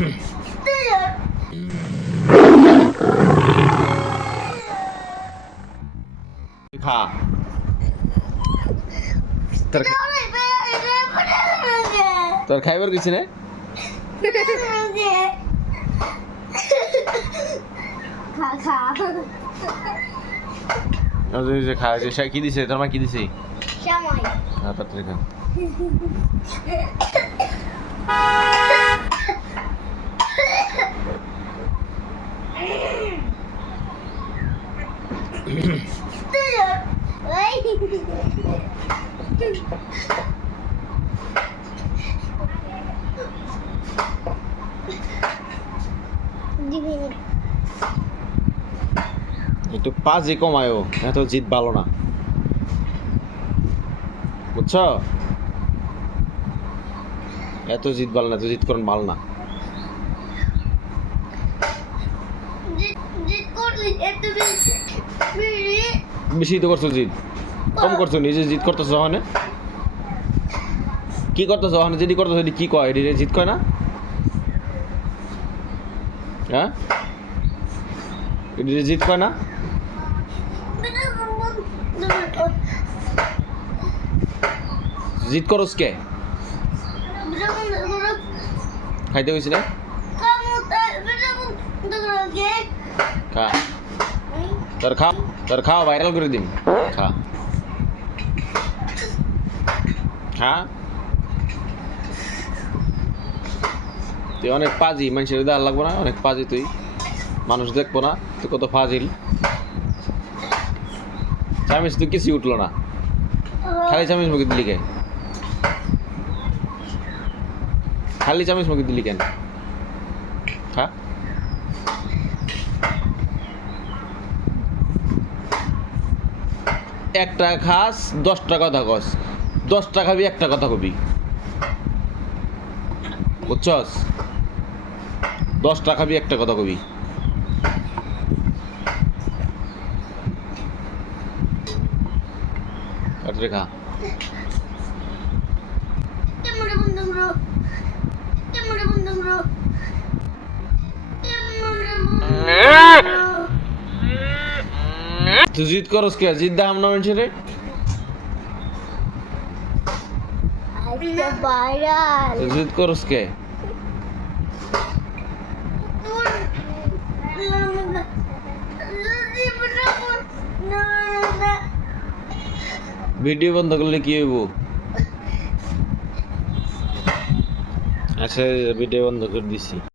খা তোর খাইবার কিছু না খা কি দিছে তোর মা কি দিছে তাড়াতাড়ি খা একটু পাজি কমায়ও এত জিদ ভালো না বুঝছো এত জিদ ভালো না এত জিদ করেন ভালো না বেশি তো করছো জিদ কম করছো নিজে জিদ করতেছো ওখানে কি করতেছো ওখানে যেটি করতেছো সেটি কি কয় এটি জিদ কয় না হ্যাঁ এটি জিদ কয় না জিদ করস কে খাইতে হয়েছিল খা তোর খাও ভাইরাল করে দিন খা খা তুই অনেক পাজি মানুষের দেওয়ার লাগবো না অনেক পাজি তুই মানুষ দেখবো না তুই কত ফাজিল চামিচ তুই কিছুই উঠলো না খালি চামিচ মুখে দিলি কেন খালি চামিচ মুখে দিলি কেন খা একটা খাস 10টা কথা কস 10টা খাবি একটা কথা কবি বুঝছস 10টা খাবি একটা কথা কবি খা তুই জিদ করস কে জিদ দাম না মানুষের জিদ করস কে ভিডিও বন্ধ করলে কি হইব আচ্ছা ভিডিও বন্ধ করে দিছি